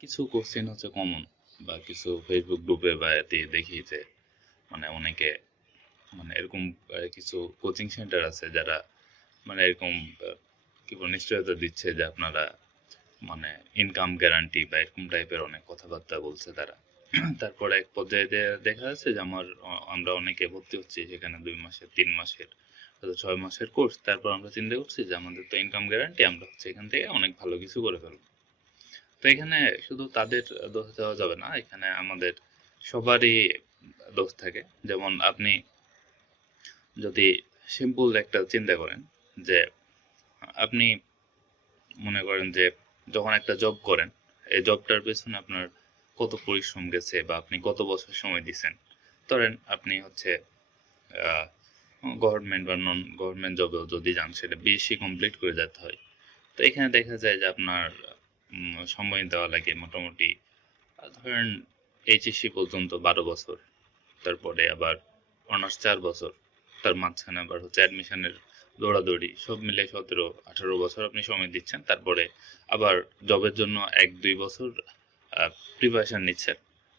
কিছু কোশ্চেন হচ্ছে কমন বা কিছু ফেসবুক গ্রুপে বা এতে দেখি যে অনেকে এরকম কিছু কোচিং সেন্টার আছে যারা এরকম কি বল নিশ্চয়তা দিচ্ছে যে আপনারা ইনকাম গ্যারান্টি বা এরকম টাইপের অনেক কথাবার্তা বলছে তারা। তারপরে এক পর্যায়ে দেখা যাচ্ছে যে আমরা অনেকে ভর্তি হচ্ছি সেখানে 2 মাসের 3 মাসের হয়তো 6 মাসের কোর্স, তারপর আমরা চিন্তা করছি যে আমাদের তো ইনকাম গ্যারান্টি, আমরা হচ্ছে এখান থেকে অনেক ভালো কিছু করে ফেলবো। তো এখানে শুধু তাদের দোষ দেওয়া যাবে না, এখানে আমাদের সবারই দোষ থাকে। যেমন আপনি যদি সিম্পল একটা চিন্তা করেন যে আপনি মনে করেন যে যখন একটা জব করেন, এই জবটার পেছনে আপনার কত পরিশ্রম গেছে বা আপনি কত বছর সময় দিচ্ছেন। ধরেন আপনি হচ্ছে গভর্নমেন্ট বা নন গভর্নমেন্ট জবেও যদি যান সেটা বিএসসি কমপ্লিট করে যেতে হয়। তো এখানে দেখা যায় যে আপনার সময় দেওয়া লাগে মোটামুটি ধরেন এইচএসসি পর্যন্ত 12 বছর, তারপরে আবার অনার্স 4 বছর, তার মাঝখানে আবার হচ্ছে অ্যাডমিশনের দৌড়াদৌড়ি, সব মিলে 17-18 বছর আপনি সময় দিচ্ছেন। তারপরে আবার জবের জন্য 1-2 বছর প্রিপারেশন নিচ্ছেন।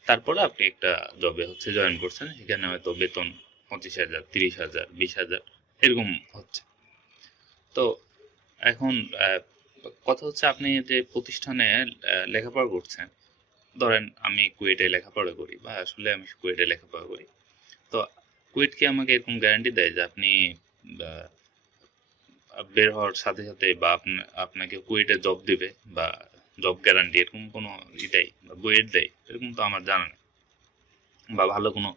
তারপরে আপনি একটা জবে হচ্ছে জয়েন করছেন, সেখানে হয়তো বেতন 25,000, 30,000, 20,000 এরকম হচ্ছে। তো এখন কথা হচ্ছে আপনি যে প্রতিষ্ঠানে লেখাপড়া করছেন, ধরেন আমি কুয়েটে লেখাপড়া করি বা আসলে আমি কুয়েটে লেখাপড়া করি। তো কুয়েট কি আমাকে এরকম গ্যারান্টি দেয় যে আপনি আহ, বের হওয়ার সাথে সাথে বা আপনাকে কুয়েটে জব দিবে বা জব গ্যারান্টি এরকম কোনো দেয় বা বুয়েট দেয় এরকম তো আমার জানা নেই। বা ভালো কোনো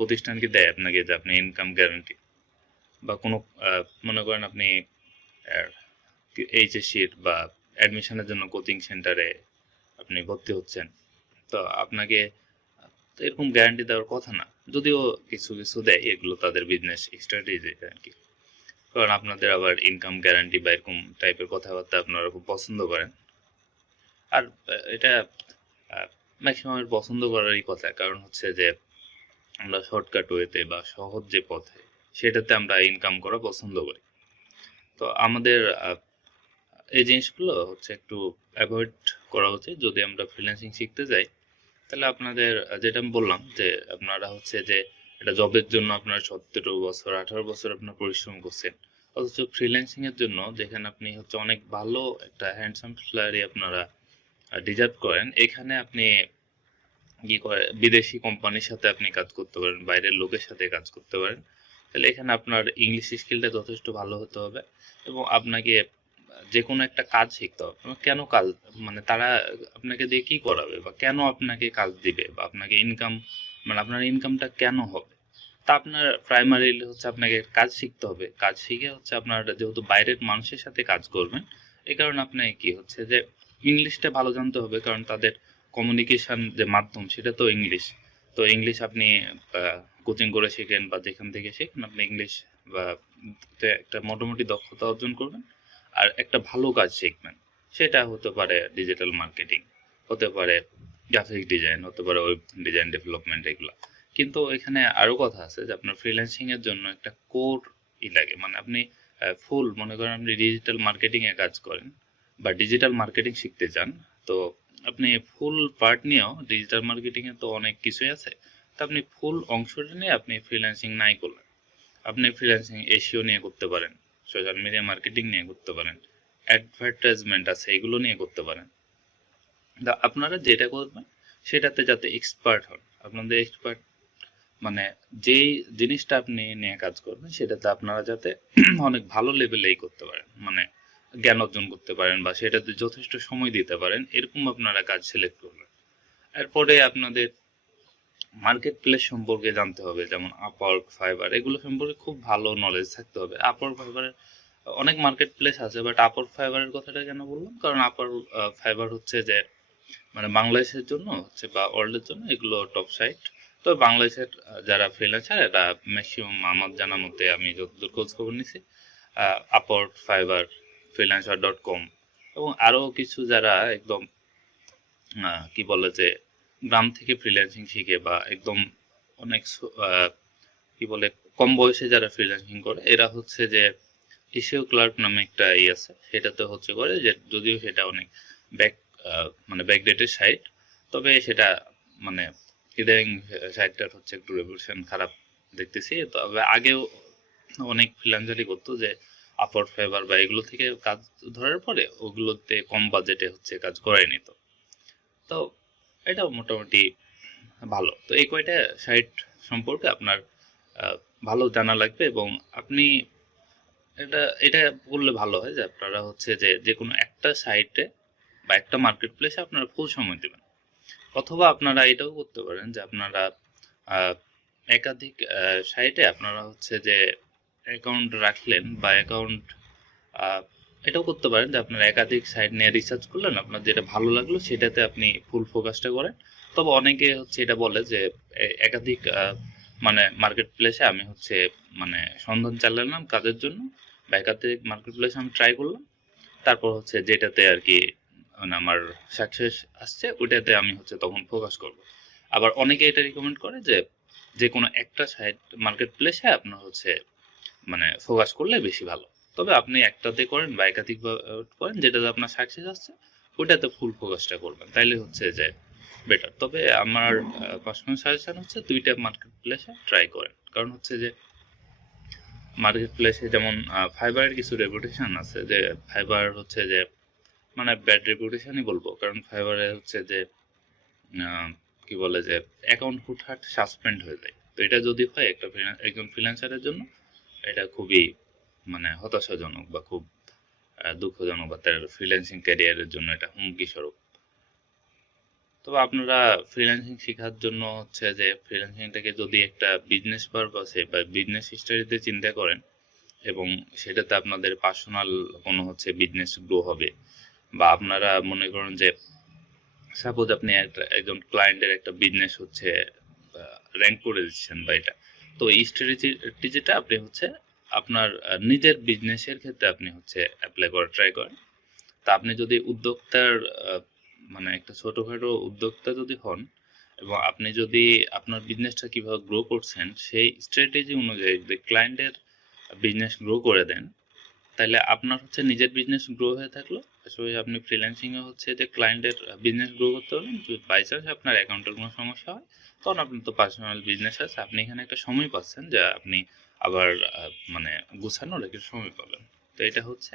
প্রতিষ্ঠান কি দেয় আপনাকে যে আপনি ইনকাম গ্যারান্টি বা কোনো মনে করেন আপনি এইচএসসির বা অ্যাডমিশনের জন্য কোচিং সেন্টারে আপনি ভর্তি হচ্ছেন, তো আপনাকে তো এরকম গ্যারান্টি দেওয়ার কথা না। যদিও কিছু কিছু দেয়, এগুলো তাদের বিজনেস স্ট্র্যাটেজি আর কি। কারণ আপনাদের আবার ইনকাম গ্যারান্টি বা এরকম টাইপের কথাবার্তা আপনারা খুব পছন্দ করেন। আর এটা ম্যাক্সিমাম পছন্দ করারই কথা, কারণ হচ্ছে যে আমরা শর্টকাট ওয়েতে বা সহজ যে পথে সেটাতে আমরা ইনকাম করা পছন্দ করি। তো আমাদের এই জিনিসগুলো হচ্ছে একটু অ্যাভয়েড করা উচিত যদি আমরা ফ্রিল্যান্সিং শিখতে যাই। তাহলে আপনাদের যেটা আমি বললাম যে আপনারা হচ্ছে যে এটা জবের জন্য আপনার 17 বছর 18 বছর আপনার পরিশ্রম করছেন, অথচ ফ্রিল্যান্সিং এর জন্য যেখানে আপনি হচ্ছে অনেক ভালো একটা হ্যান্ডসাম স্যালারি আপনারা ডিজার্ভ করেন, এখানে আপনি কি করে বিদেশি কোম্পানির সাথে আপনি কাজ করতে পারেন, বাইরের লোকের সাথে কাজ করতে পারেন। তাহলে এখানে আপনার ইংলিশ স্কিলটা যথেষ্ট ভালো হতে হবে এবং আপনাকে যে কোনো একটা কাজ শিখতে হবে। কেন কাজ, তারা আপনাকে দিয়ে কি করাবে বা কেন আপনাকে কাজ দিবে বা আপনাকে ইনকাম, আপনার ইনকামটা কেন হবে। তা আপনার প্রাইমারিলি হচ্ছে আপনাকে কাজ শিখতে হবে। কাজ শিখে হচ্ছে আপনার যেহেতু বাইরের মানুষের সাথে কাজ করবেন, এই কারণে আপনাকে কি হচ্ছে যে ইংলিশটা ভালো জানতে হবে, কারণ তাদের কমিউনিকেশন যে মাধ্যম সেটা তো ইংলিশ। তো ইংলিশ আপনি কোচিং করে শেখেন বা যেখান থেকে শেখেন, আপনি ইংলিশ বা একটা মোটামুটি দক্ষতা অর্জন করবেন আর একটা ভালো কাজ শিখবেন। সেটা হতে পারে ডিজিটাল মার্কেটিং, হতে পারে গ্রাফিক ডিজাইন, হতে পারে ওয়েব ডিজাইন ডেভেলপমেন্ট, এগুলা। কিন্তু এখানে আরো কথা আছে যে আপনার ফ্রিল্যান্সিং এর জন্য একটা কোর লাগে, আপনি ফুল মনে করেন আপনি ডিজিটাল মার্কেটিং এ কাজ করেন বা ডিজিটাল মার্কেটিং শিখতে চান, তো আপনি ফুল পার্ট নিয়েও ডিজিটাল মার্কেটিং এ তো অনেক কিছুই আছে। তো আপনি ফুল অংশটা নিয়ে আপনি ফ্রিল্যান্সিং নাই করলেন, আপনি ফ্রিল্যান্সিং এসইও নিয়ে করতে পারেন, সোশ্যাল মিডিয়া মার্কেটিং নিয়ে করতে পারেন, অ্যাডভার্টাইজমেন্ট আছে এগুলো নিয়ে করতে পারেন। আপনারা যেটা করবেন সেটাতে যাতে এক্সপার্ট হন, আপনাদের এক্সপার্ট মানে যেই জিনিসটা আপনি নিয়ে কাজ করবেন সেটাতে আপনারা যাতে অনেক ভালো লেভেলেই করতে পারেন, জ্ঞান অর্জন করতে পারেন বা সেটাতে যথেষ্ট সময় দিতে পারেন, এরকম আপনারা কাজ সিলেক্ট করবেন। এরপরে আপনাদের মার্কেট প্লেস সম্পর্কে জানতে হবে, যেমন আপওয়ার্ক, ফাইবার, এগুলো সম্পর্কে খুব ভালো নলেজ থাকতে হবে। আপওয়ার্ক, ফাইবারের অনেক মার্কেট প্লেস আছে, বাট আপওয়ার্ক ফাইবারের কথাটা কেন বললাম, কারণ আপওয়ার্ক ফাইবার হচ্ছে যে বাংলাদেশের জন্য হচ্ছে বা ওয়ার্ল্ডের জন্য এগুলো টপ সাইট। তো বাংলাদেশের যারা ফ্রিল্যান্সার এরা ম্যাক্সিমাম আমার জানা মতে, আমি যতদূর খোঁজ খবর নিছি, আপওয়ার্ক, ফাইবার, ফ্রিল্যান্সার.com এবং আরো কিছু যারা একদম কি বলে যে গ্রাম থেকে ফ্রিল্যান্সিং শিখে বা একদম অনেক কি বলে কম বয়সে যারা ফ্রিল্যান্সিং করে, এরা হচ্ছে যে এসিও ক্লার্ক নামে একটা আছে, সেটাতে হচ্ছে করে যে যদিও সেটা অনেক ব্যাক মানে ব্যাকডেটেড সাইট, তবে সেটা মানে ইদানিং সাইটটার হচ্ছে একটু রেপুটেশন খারাপ দেখতেছি। তবে আগেও অনেক ফ্রিল্যান্সারই করতো যে আপওয়ার্ক, ফাইবার বা এগুলো থেকে কাজ ধরার পরে ওগুলোতে কম বাজেটে হচ্ছে কাজ করাই নিত। তো এটাও মোটামুটি ভালো। তো এই কয়টা সাইট সম্পর্কে আপনার ভালো জানা লাগবে, এবং আপনি এটা এটা করলে ভালো হয় যে আপনারা হচ্ছে যে যে কোনো একটা সাইটে বা একটা মার্কেট প্লেসে আপনারা ফুল সময় দেবেন। অথবা আপনারা এটাও করতে পারেন যে আপনারা আহ, একাধিক সাইটে আপনারা হচ্ছে যে অ্যাকাউন্ট রাখলেন বা অ্যাকাউন্ট এটাও করতে পারেন যে আপনারা একাধিক সাইট নিয়ে রিসার্চ করলেন, আপনার যেটা ভালো লাগলো সেটাতে আপনি ফুল ফোকাসটা করেন। তবে অনেকে হচ্ছে এটা বলে যে একাধিক মানে মার্কেট প্লেসে আমি হচ্ছে মানে সন্ধান চালালাম কাজের জন্য, বা একাধিক মার্কেট প্লেসে আমি ট্রাই করলাম, তারপর হচ্ছে যেটাতে আর কি মানে আমার সাকসেস আসছে ওইটাতে আমি হচ্ছে তখন ফোকাস করব। আবার অনেকে এটা রিকমেন্ড করে যে যে কোনো একটা সাইট মার্কেট প্লেসে আপনার হচ্ছে মানে ফোকাস করলে বেশি ভালো। তবে আপনি একটাতে করেন বা একাধিক করেন, যেটাতে আপনার সাকসেস আসছে ওইটাতে ফুল ফোকাসটা করবেন, তাইলে হচ্ছে যে বেটার। তবে আমার পার্সোনাল সাজেশন হচ্ছে দুইটা মার্কেট প্লেসে ট্রাই করেন। কারণ হচ্ছে যে মার্কেট প্লেসে যেমন ফাইবারের কিছু রেপুটেশন আছে, যে ফাইবার হচ্ছে যে মানে ব্যাড রেপুটেশনই বলবো, কারণ ফাইবারে হচ্ছে যে কি বলে যে অ্যাকাউন্ট হুটহাট সাসপেন্ড হয়ে যায়। তো এটা যদি হয় একজন ফ্রিল্যান্সারের জন্য এটা খুবই মানে হতাশাজনক বা খুব দুঃখজনক, বা তার ফ্রিল্যান্সিং ক্যারিয়ারের জন্য এটা হুমকি স্বরূপ। তবে আপনারা ফ্রিল্যান্সিং শেখার জন্য হচ্ছে যে ফ্রিল্যান্সিংটাকে যদি একটা বিজনেস পারপাসে বা বিজনেস হিস্টোরিতে চিন্তা করেন, এবং সেটাতে আপনাদের পার্সোনাল কোনো হচ্ছে বিজনেস গ্রো হবে, বা আপনারা মনে করেন যে সাপোজ আপনি একজন ক্লায়েন্টের একটা বিজনেস হচ্ছে র্যাঙ্ক করে দিচ্ছেন বা এটা, তো এই স্ট্র্যাটেজিটা আপনি হচ্ছে আপনার নিজের বিজনেসের ক্ষেত্রে আপনি হচ্ছে অ্যাপ্লাই করার ট্রাই করেন। তা আপনি যদি উদ্যোক্তার মানে একটা ছোটখাটো উদ্যোক্তা যদি হন, এবং আপনি যদি আপনার বিজনেসটা কিভাবে গ্রো করছেন সেই স্ট্র্যাটেজি অনুযায়ী যদি ক্লায়েন্টের বিজনেস গ্রো করে দেন, তাহলে আপনার হচ্ছে নিজের বিজনেস গ্রো হয়ে থাকলো, পাশাপাশি আপনি ফ্রিল্যান্সিং এ হচ্ছে যে ক্লায়েন্টের বিজনেস গ্রো করতে পারবেন। যদি বাই চান্স আপনার অ্যাকাউন্টের কোনো সমস্যা হয়, তখন আপনার তো পার্সোনাল বিজনেস আছে, আপনি এখানে একটা সময় পাচ্ছেন যা আপনি আবার মানে গুছানোর একটা সময় পাবেন। তো এটা হচ্ছে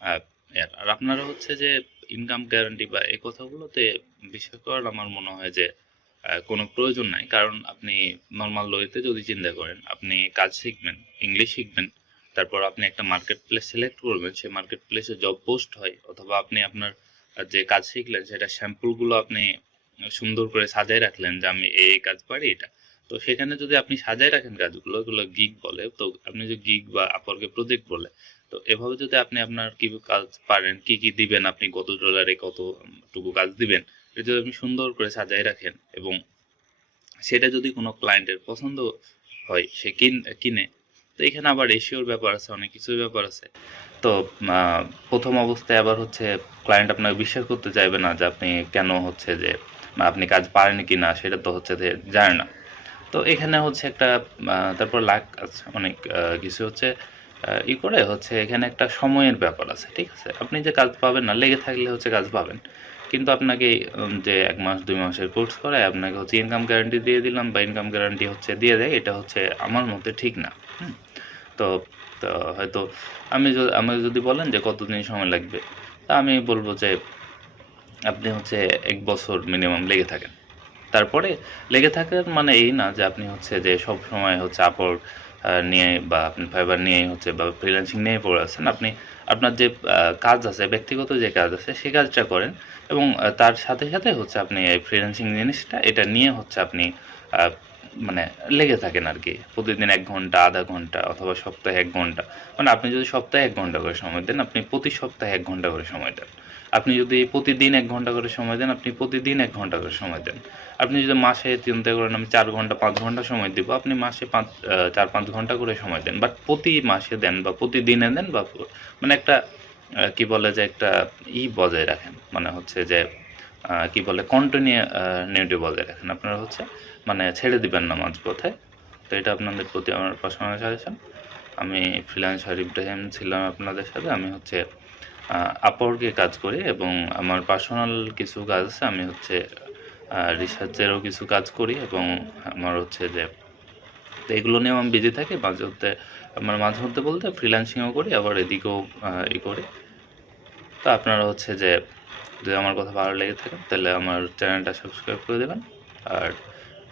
আর আপনারা হচ্ছে যে ইনকাম গ্যারান্টি বা এই কথাগুলোতে বিশ্বাস করার আমার মনে হয় যে কোনো প্রয়োজন নাই। কারণ আপনি নর্মাল ওয়েতে যদি চিন্তা করেন, আপনি কাজ শিখবেন, ইংলিশ শিখবেন, তারপর আপনি একটা মার্কেট প্লেস সিলেক্ট করবেন, সেই মার্কেট প্লেসে জব পোস্ট হয়, অথবা আপনি আপনার যে কাজ শিখলেন সেটা স্যাম্পলগুলো আপনি সুন্দর করে সাজায় রাখলেন যে আমি এই কাজ পারি এটা। তো সেখানে যদি আপনি সাজায় রাখেন কাজগুলো, এগুলো গিগ বলে, তো আপনি যে গিগ বা আপওয়ার্কে প্রজেক্ট বলে, তো এভাবে যদি আপনি আপনার কি কাজ পারেন, কি কি দিবেন, আপনি কত ডলারে কতটুকু কাজ দিবেন, এটা যদি আপনি সুন্দর করে সাজায় রাখেন, এবং সেটা যদি কোনো ক্লায়েন্টের পছন্দ হয়, সে কিনে, তো এখানে আবার রেশিওর ব্যাপার আছে, অনেক কিছুর ব্যাপার আছে। তো প্রথম অবস্থায় আবার হচ্ছে ক্লায়েন্ট আপনাকে বিশ্বাস করতে চাইবে না যে আপনি কেন হচ্ছে যে আপনি কাজ পারেন কি না সেটা তো হচ্ছে যে জানে না। তো এখানে হচ্ছে একটা তারপর লাক আছে, অনেক কিছু হচ্ছে করে হচ্ছে এখানে একটা সময়ের ব্যাপার আছে, ঠিক আছে? আপনি যে কাজ পাবেন না, লেগে থাকলে হচ্ছে কাজ পাবেন, কিন্তু আপনাকে যে 1 মাস 2 মাসের কোর্স করায় আপনাকে হচ্ছে ইনকাম গ্যারান্টি দিয়ে দিলাম, বা ইনকাম গ্যারান্টি হচ্ছে দিয়ে দেয়, এটা হচ্ছে আমার মতে ঠিক না। হুম। তো তো হয়তো আমাকে যদি বলেন যে কতদিন সময় লাগবে, তা আমি বলবো যে আপনি হচ্ছে 1 বছর মিনিমাম লেগে থাকেন। তারপরে লেগে থাকার মানে এই না যে আপনি হচ্ছে যে সব সময় হচ্ছে আপওয়ার্ক নিয়ে বা আপনি ফাইবার নিয়েই হচ্ছে বা ফ্রিল্যান্সিং নিয়ে পড়ে আছেন। আপনি আপনার যে কাজ আছে, ব্যক্তিগত যে কাজ আছে সেই কাজটা করেন, এবং তার সাথে সাথে হচ্ছে আপনি এই ফ্রিল্যান্সিং জিনিসটা এটা নিয়ে হচ্ছে আপনি আহ, মানে লেগে থাকেন আর কি। প্রতিদিন 1 ঘন্টা, আধা ঘন্টা, অথবা সপ্তাহে 1 ঘন্টা। মানে আপনি যদি সপ্তাহে 1 ঘন্টা করে সময় দেন, আপনি প্রতি সপ্তাহে 1 ঘন্টা করে সময় দেন। আপনি যদি প্রতিদিন 1 ঘন্টা করে সময় দেন, আপনি প্রতিদিন 1 ঘন্টা করে সময় দেন। আপনি যদি মাসে চিন্তা করেন আমি 4 ঘন্টা 5 ঘন্টা সময় দিব, আপনি মাসে 4-5 ঘন্টা করে সময় দেন, বাট প্রতি মাসে দেন বা প্রতিদিনে দেন, বা মানে একটা কি বলে যে একটা বজায় রাখেন, মানে হচ্ছে যে কি বলে কন্টিনিউটি বজায় রাখেন। আপনারা হচ্ছে মানে ছেড়ে দিবেন না মাঝপথে। তো এটা আপনাদের প্রতি আমার পার্সোনাল সাজেশন। আমি ফ্রিল্যান্সার ইব্রাহিম ছিলাম আপনাদের সাথে। আমি হচ্ছে আপওয়ার্কে কাজ করি, এবং আমার পার্সোনাল কিছু কাজ আছে। আমি হচ্ছে রিসার্চেরও কিছু কাজ করি, এবং আমার হচ্ছে যে তো এগুলো নিয়েও আমি বিজি থাকি। মাঝে মধ্যে বলতে ফ্রিল্যান্সিংও করি, আবার এদিকেও করি। তো আপনারা হচ্ছে যে যদি আমার কথা ভালো লেগে থাকে তাহলে আমার চ্যানেলটা সাবস্ক্রাইব করে দেবেন। আর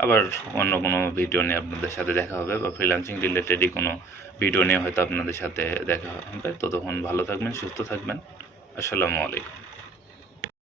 আবার অন্য কোনো ভিডিও নিয়ে আপনাদের সাথে দেখা হবে, বা ফ্রিল্যান্সিং রিলেটেডই কোনো ভিডিও নিয়ে হয়তো আপনাদের সাথে দেখা হবে। ততক্ষণ ভালো থাকবেন, সুস্থ থাকবেন। আসসালামু আলাইকুম।